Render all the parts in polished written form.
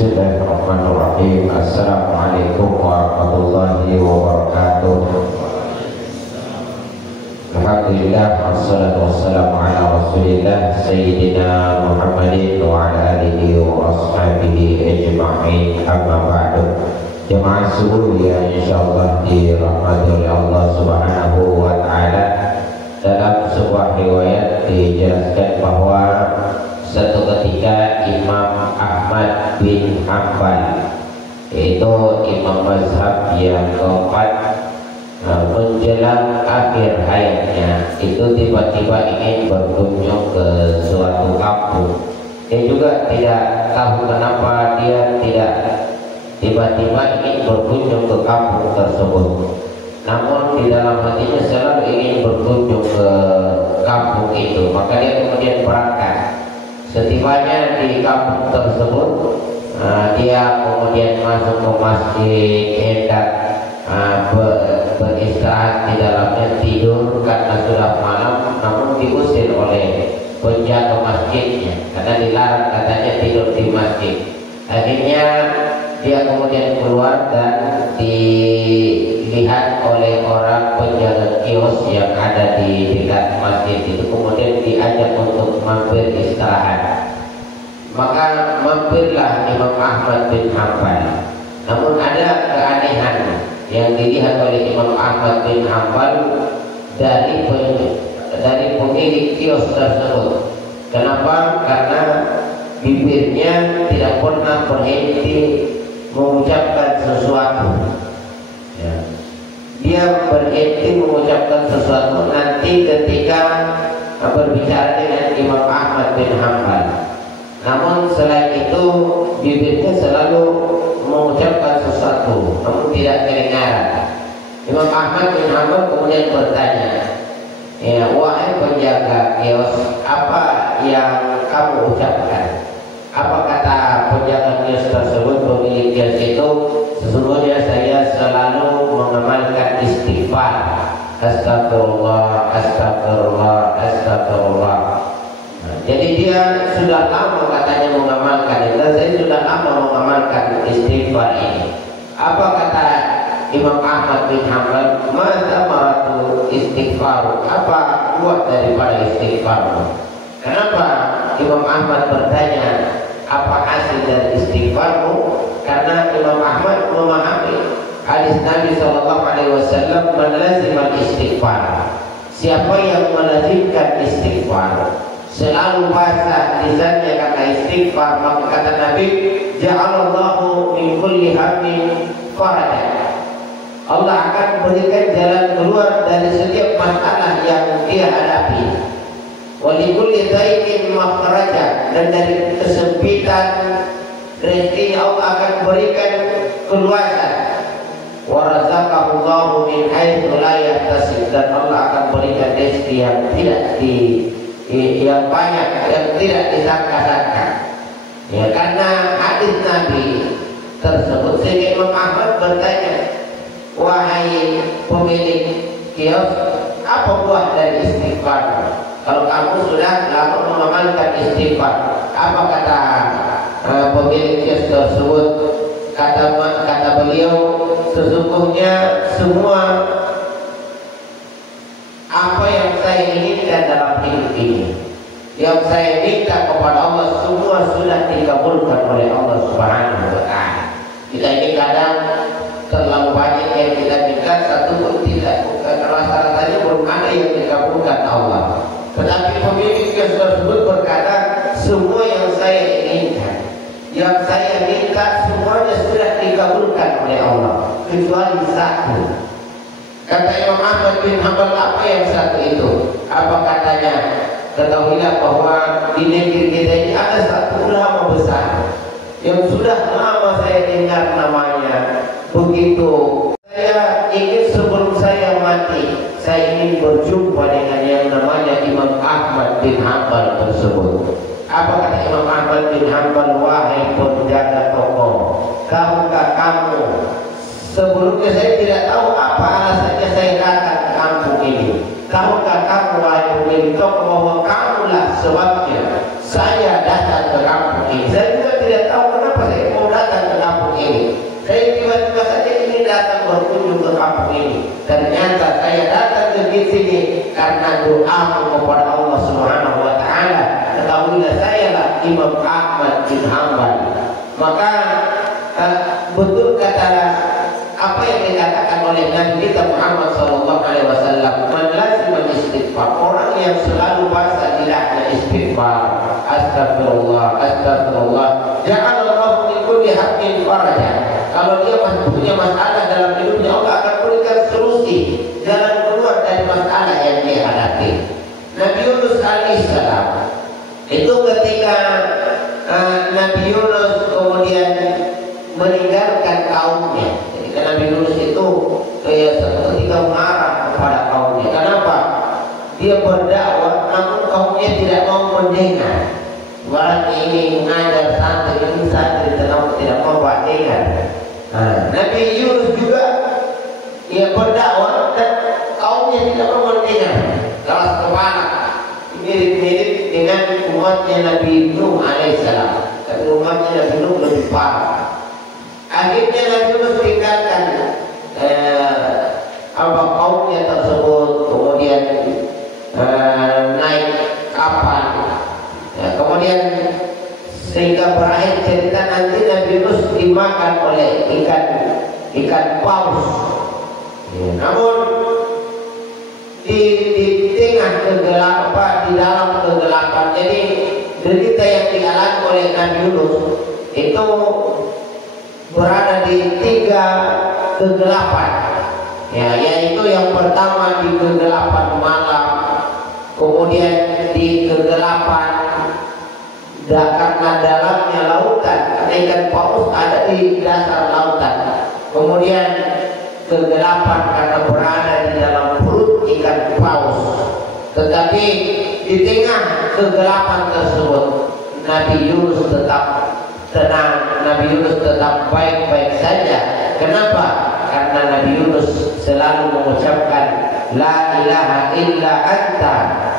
Bismillahirrahmanirrahim. Assalamualaikum warahmatullahi wabarakatuh. Alhamdulillah, wassalatu wassalamu ala rasulillah Sayyidina Muhammadin wa ala alihi wa ashabihi ajma'in, amma ba'du. Jemaah subuh yang insyaallah dirahmati oleh Allah subhanahu wa ta'ala, dalam sebuah riwayat dijelaskan bahwa satu ketika Imam Ahmad bin Hanbal, yaitu imam mazhab yang keempat, menjelang akhir hayatnya itu tiba-tiba ingin berkunjung ke suatu kampung. Dia juga tidak tahu kenapa dia tidak tiba-tiba ingin berkunjung ke kampung tersebut, namun di dalam hatinya selalu ingin berkunjung ke kampung itu. Maka dia kemudian berangkat. Setibanya di kampung tersebut, dia kemudian masuk ke masjid, hendak beristirahat di dalamnya, tidur karena sudah malam, namun diusir oleh penjaga masjidnya karena dilarang katanya tidur di masjid. Akhirnya dia kemudian keluar dan dilihat oleh orang penjaga kios yang ada di dekat masjid itu, kemudian diajak untuk mampir istirahat. Maka mampirlah Imam Ahmad bin Hanbal. Namun ada keanehan yang dilihat oleh Imam Ahmad bin Hanbal dari pemilik kios tersebut. Kenapa? Karena bibirnya tidak pernah berhenti mengucapkan sesuatu. Ya. Dia berhenti mengucapkan sesuatu nanti ketika berbicara dengan Imam Ahmad bin Hanbal. Namun selain itu bibirnya selalu mengucapkan sesuatu, namun tidak kedengaran. Imam Ahmad bin Hanbal kemudian bertanya, ya, wahai penjaga kios, apa yang kamu ucapkan? Apa kata penjaga kios tersebut, pemilik kios itu? Sesungguhnya saya selalu mengamalkan istighfar. Astagfirullah, astagfirullah, astagfirullah. Jadi dia sudah lama katanya mengamalkan itu. Saya sudah lama mengamalkan istighfar ini. Apa kata Imam Ahmad bin Hanbal? Mada maratu istighfar? Apa buat daripada istighfar? Kenapa Imam Ahmad bertanya apa hasil dari istighfarmu? Karena Imam Ahmad memahami hadis Nabi SAW, melazimkan istighfar. Siapa yang melazimkan istighfar, selalu basah lisannya karena istighfar, maka kata Nabi, ja'alallahu min kulli hammin farajan. Allah akan berikan jalan keluar dari setiap masalah yang dia hadapi. Wa li kulli dhaiqin makhraja, dan dari kesempitan rezeki Allah akan berikan keluasan. Wa razaqahu Allahu min haitsu la yahtasib, dan Allah akan berikan rezeki yang yang banyak, yang tidak disangka-sangka. Ya, karena hadis Nabi tersebut sehingga Imam Ahmad bertanya, wahai pemilik kios, apa buah dari istighfar? Kalau kamu sudah lama mengamalkan istighfar, apa kata pemilik kios tersebut? Kata beliau, sesungguhnya semua apa yang saya inginkan dalam hidup ini, yang saya minta kepada Allah, semua sudah dikabulkan oleh Allah Subhanahu wa ta'ala. Kita ini kadang terlalu banyak yang kita minta, satu pun tidak, rasa-rasanya belum ada yang dikabulkan Allah. Tetapi pemilik tersebut berkata, semua yang saya inginkan, yang saya minta, semuanya sudah dikabulkan oleh Allah, kecuali satu. Kata Imam Ahmad bin Hanbal, apa yang satu itu? Apa katanya? Ketahuilah bahwa di negeri kita ini ada satu ulama besar yang sudah lama saya dengar namanya. Begitu saya ingin sebelum saya mati, saya ingin berjumpa dengan yang namanya Imam Ahmad bin Hanbal tersebut. Apa kata Imam Ahmad bin Hanbal? Wahai penjaga toko, tahukah kamu, sebelumnya saya tidak tahu apa alasannya saya datang ke kampung ini. Tahukah kamu, wahai pemilik toko, bahwa kamulah sebabnya saya datang ke kampung ini. Saya juga tidak tahu kenapa saya mau datang berkunjung ke kampung ini. Ternyata saya datang ke sini karena doa kepada Allah Subhanahu wa taala. Ketahuilah saya lah Imam Ahmad bin Hanbal. Maka betul kata apa yang dikatakan oleh Nabi kita Muhammad sallallahu alaihi wasallam, man lazima istighfar, orang yang selalu baca lidahnya istighfar, astagfirullah, astagfirullah, ja'alallahu min kulli haqqin faraja. Kalau dia punya masalah dalam hidupnya, Allah akan berikan solusi, jalan keluar dari masalah yang dia hadapi. Nabi Yunus alaihissalam itu ketika Nabi Yunus kemudian meninggalkan kaumnya. Nabi Yunus itu ketika marah kepada kaumnya. Kenapa? Dia berdakwah, namun kaumnya tidak mau mendengar. Orang ini mengajar santri tidak mau mendengar. Nabi Yunus juga ia berdakwah dan kaumnya tidak mau mendengar. Keras kepala, mirip-mirip dengan umatnya Nabi Nuh alaihissalam. Tapi umatnya Nabi Nuh lebih parah. Akhirnya Nabi Yunus tinggalkan kaumnya tersebut, kemudian naik kapal, kemudian sehingga berakhir cerita nanti Nabi Yunus dimakan oleh ikan paus. Namun di tengah kegelapan, di dalam kegelapan, jadi derita yang dialami oleh Nabi Yunus itu berada di 3 kegelapan, yaitu yang pertama di kegelapan malam, kemudian di kegelapan karena dalamnya lautan, ikan paus ada di dasar lautan, kemudian kegelapan karena berada di dalam perut ikan paus. Tetapi di tengah kegelapan tersebut Nabi Yunus tetap tenang, Nabi Yunus tetap baik-baik saja. Kenapa? Karena Nabi Yunus selalu mengucapkan La ilaha illa anta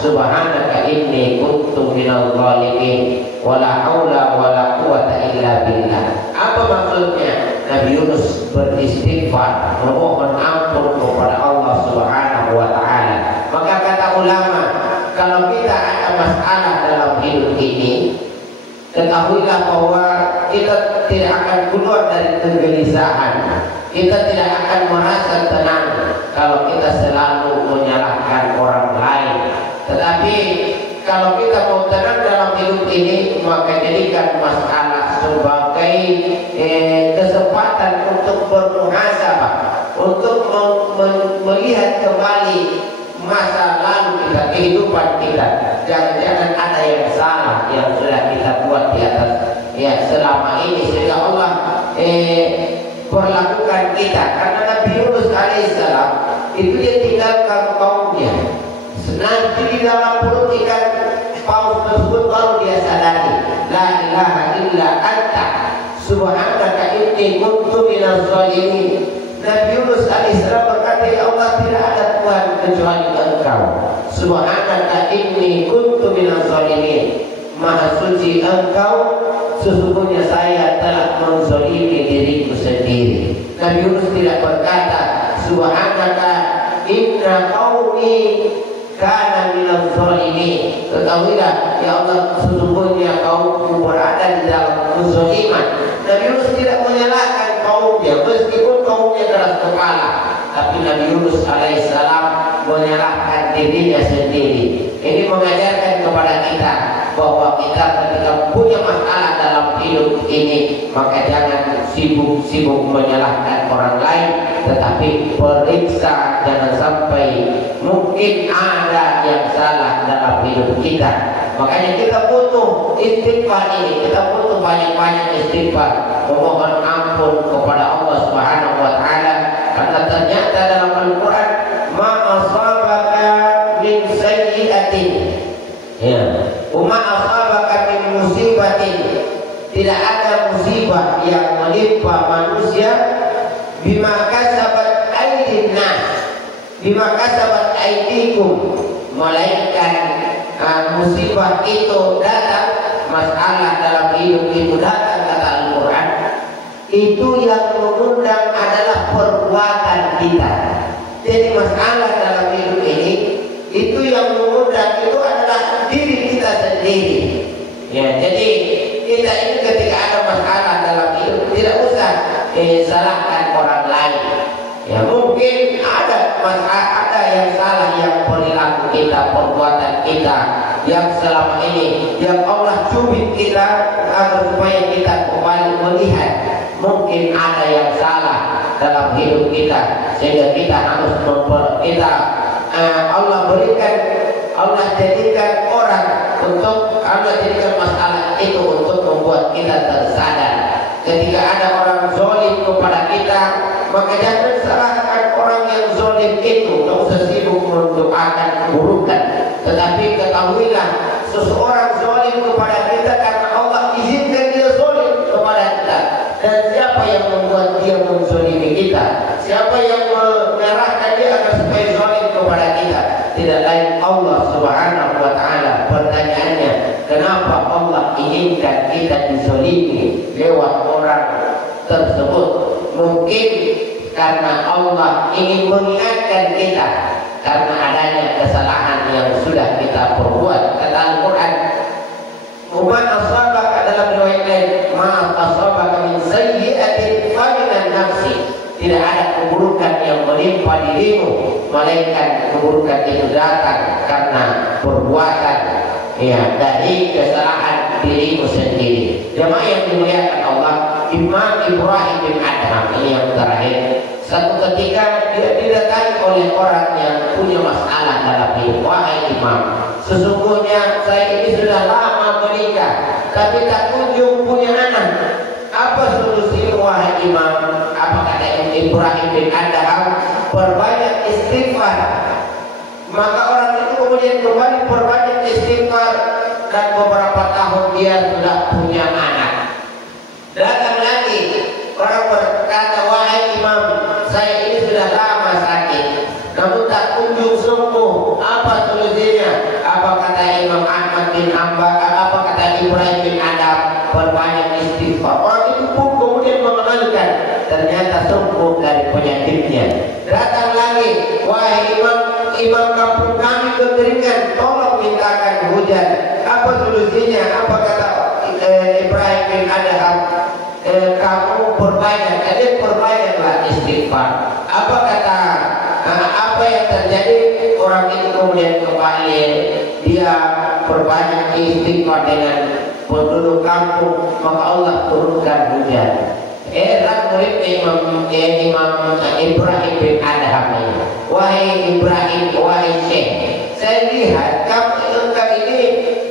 subhanaka inni kuntu minal zalimin wa la haula wa la quwata illa billah. Apa maksudnya? Nabi Yunus beristighfar, memohon ampun kepada Allah Subhanahu wa taala. Maka kata ulama, kalau kita ada masalah dalam hidup ini, ketahuilah bahwa kita tidak akan keluar dari kegelisahan, kita tidak akan merasa tenang kalau kita selalu menyalahkan orang lain. Tetapi kalau kita mau tenang dalam hidup ini, maka jadikan masalah sebagai kesempatan untuk bermuhasabah, untuk melihat kembali masa lalu kita, kehidupan kita. Jangan-jangan ada yang salah yang sudah kita buat di atas selama ini, sehingga Allah perlakukan kita. Karena Nabi Yunus alaihissalam itu dia tinggalkan kaumnya. Nanti di dalam perut ikan paus tersebut baru dia sadari La ilaha illa anta subhanaka inni kuntu minaz zalimin. Nabi Yunus alaihissalam berkata, ya Allah, tidak ada Tuhan kecuali Engkau. Subhanaka inni kuntu minaz zalimin. Maha suci Engkau, sesungguhnya saya telah menzalimi diriku sendiri. Nabi Yunus tidak berkata subhanaka inna qaumi kana minaz zalimin. Ketahuilah ya Allah, sesungguhnya kaumku berada di dalam kezaliman. Nabi Yunus tidak menyalahkan kaumnya meskipun kaumnya keras kepala, tapi Nabi Yunus alaihissalam menyalahkan dirinya sendiri. Ini mengajarkan kepada kita bahwa kita ketika punya masalah dalam hidup ini, maka jangan sibuk-sibuk menyalahkan orang lain, tetapi periksa, jangan sampai mungkin ada yang salah dalam hidup kita. Makanya kita butuh istighfar ini, kita butuh banyak-banyak istighfar, memohon ampun kepada Allah Subhanahu wa taala. Karena ternyata dalam Al-Qur'an ma asabaka min sayyi'atin ma asabaka min musibatin, tidak ada musibah yang menimpa manusia bima kasabat aydin nas, bima kasabat aydikum, melainkan musibah itu datang, masalah dalam hidup itu datang, kata Al-Quran, itu yang mengundang adalah perbuatan perbuatan kita. Jadi masalah dalam hidup ini itu yang mengundang itu adalah diri kita sendiri. Ya, jadi kita ini ketika ada masalah dalam hidup tidak usah salahkan orang lain. Ya, mungkin ada yang salah yang perilaku kita, perbuatan kita yang selama ini yang Allah cubit kita agar supaya kita kembali melihat. Mungkin ada yang salah dalam hidup kita sehingga kita harus Allah jadikan orang untuk Allah jadikan masalah itu untuk membuat kita tersadar. Ketika ada orang zalim kepada kita, maka jangan salahkan orang yang zalim itu. Tidak usah sibuk mendoakan keburukan, tetapi ketahuilah seseorang zalim kepada kita karena Allah izinkan dia zalim kepada kita. Dan siapa yang membuat dia menzalimi kita? Siapa yang mengarahkan dia agar supaya zalim kepada kita? Tidak lain Allah Subhanahu wa Ta'ala. Pertanyaannya, kenapa Allah inginkan kita dizalimi lewat orang tersebut? Mungkin karena Allah ingin mengingatkan kita karena adanya kesalahan yang sudah kita perbuat. Kata Al-Quran, "Man asabaka," dalam riwayat lain, "Ma asabaka min sayyi'atin fa minan nafsi." Tidak ada keburukan yang menimpa dirimu, melainkan keburukan itu datang karena perbuatan dari kesalahan dirimu sendiri. Jemaah yang dimuliakan Allah, Imam Ibrahim bin Adham ini yang terakhir. Satu ketika dia didatangi oleh orang yang punya masalah dalam hidup. "Wahai Imam, sesungguhnya saya ini sudah lama menikah, tapi tak kunjung punya anak. Apa solusi wahai Imam?" Apa kata Ibrahim bin Adham? "Perbanyak istighfar." Maka orang itu kemudian kembali perbanyak istighfar dan beberapa tahun dia sudah punya anak. Datang lagi orang berkata, "Wahai Imam, saya ini sudah lama sakit, namun tak kunjung sembuh. Apa solusinya?" Apa kata Imam Ahmad bin Hanbal? Apa kata Ibrahim bin Adham? Perbanyak istighfar. Orang itu pun kemudian mengamalkan, ternyata sembuh dari penyakitnya. Datang lagi, "Wahai Imam, kampung kami kekeringan, tolong mintakan hujan. Apa solusinya?" Apa kata Ibrahim bin Adham? Kamu perbanyaklah istighfar. Apa kata apa yang terjadi? Orang itu kemudian kembali, dia perbanyak istighfar dengan penduduk kampung, maka Allah turunkan hujan. Murid Imam Ibrahim bin Adham ini, "Wahai Ibrahim, wahai Syekh, saya lihat kamu ini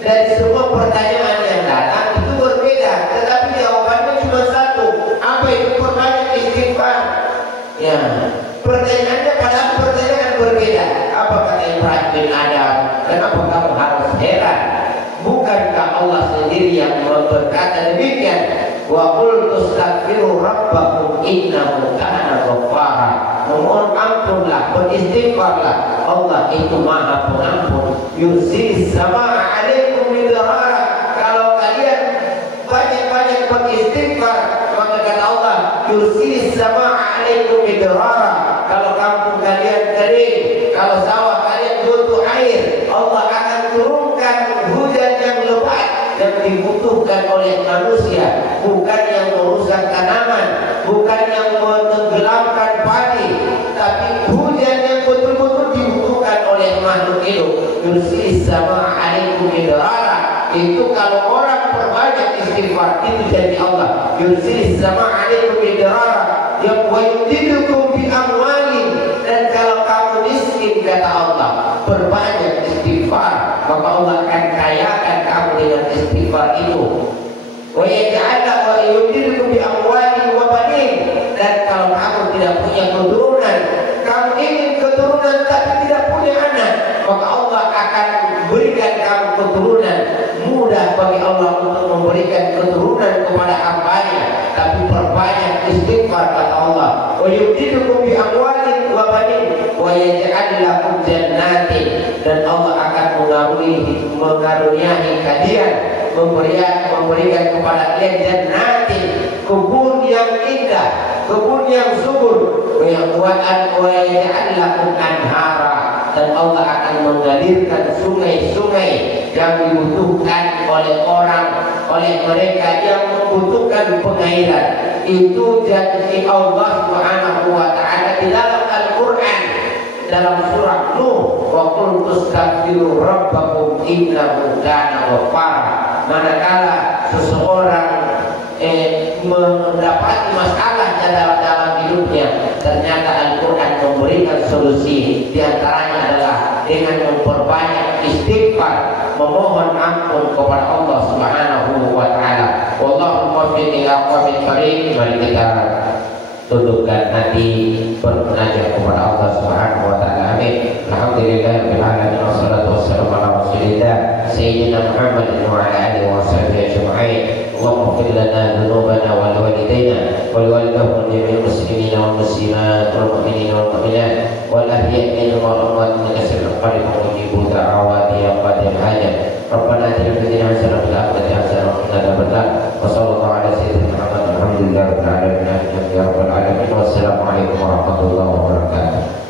dari semua pertanyaan yang datang itu berbeda, tetapi jawabannya cuma satu. Apa itu? Perbanyak istighfar." Ya, pertanyaannya padahal pertanyaan berbeda. Apa kata Ibrahim bin Adham? "Kenapa kamu harus heran? Bukankah Allah sendiri yang berkata demikian? Wa qul tastaghfiru rabbakum innahu kana ghaffara." Memohon ampunlah, beristighfarlah, Allah itu Maha Pengampun. "Yursilis samaa 'alaikum midrara." Kalau kalian banyak-banyak beristighfar, maka kata Allah, "Yursilis samaa 'alaikum midrara." Kalau kampung kalian kering, kalau sawah kalian butuh air, Allah akan turunkan hujan yang lebat yang dibutuhkan oleh manusia, bukan yang merusak tanaman, bukan yang menenggelamkan padi, tapi hujan yang betul-betul dibutuhkan oleh makhluk hidup. "Yursilis samaa 'alaikum midrara." Itu kalau orang perbanyak istighfar, itu janji Allah. "Yursilis samaa 'alaikum midrara." Yang wa yumdidukum bi amwalin. Dan kalau kamu miskin, kata Allah, perbanyak istighfar, maka Allah akan kayakan kamu dengan istighfar itu. Wa yaj'ala wa yumdidukum bi amwalin wa banin. Dan kalau kamu tidak punya keturunan, kamu ingin keturunan tapi tidak punya anak, maka Allah akan berikan kamu keturunan. Mudah bagi Allah untuk memberikan keturunan kepada hamba-Nya, tapi perbanyak istighfar, kata Allah. Wa yumdidukum bi amwalin wa banin wa yaj'al lakum jannatin. Dan Allah akan mengaruniai kalian, memberikan kepada kalian jannatin, kebun yang indah, kebun yang subur, wa yaj'alakum anhara, dan Allah akan mengalirkan sungai-sungai yang dibutuhkan oleh mereka yang membutuhkan pengairan. Itu janji Allah Subhanahu wa taala di dalam Al-Qur'an, dalam surah Nuh, wa qul tastaghfiru rabbakum innahu kana ghaffara. Manakala seseorang mendapati masalah dalam hidupnya, ternyata Al-Quran memberikan solusi. Di antaranya adalah dengan memperbanyak istighfar, memohon ampun kepada Allah Subhanahu wa taala. Wallahu muwaffiq ila aqwamit thoriq. Mari kita tundukkan hati bermunajat kepada Allah Subhanahu wa taala. Amin. Alhamdulillahirabbil alamin, wassalatu wassalamu ala rasulillah sayyidina Muhammad wa ala alihi wa sahbihi ajma'in. Allahumma ighfir lana dhunubana wa liwalidayna wa liwalidayhim jami'il muslimina wal muslimat wal mu'minina wal mu'minat wal ahya'i minhum wal amwat innaka sami'un qarib mujibud da'awati ya qadil hajat. Rabbana atina fid dunya hasanah wa fil akhirati hasanah wa qina adzabannar. Wa sallallahu ala sayyidina Muhammad. Alhamdulillahirabbil alamin. Ya rabbal alamin. Wassalamu alaikum warahmatullahi wabarakatuh.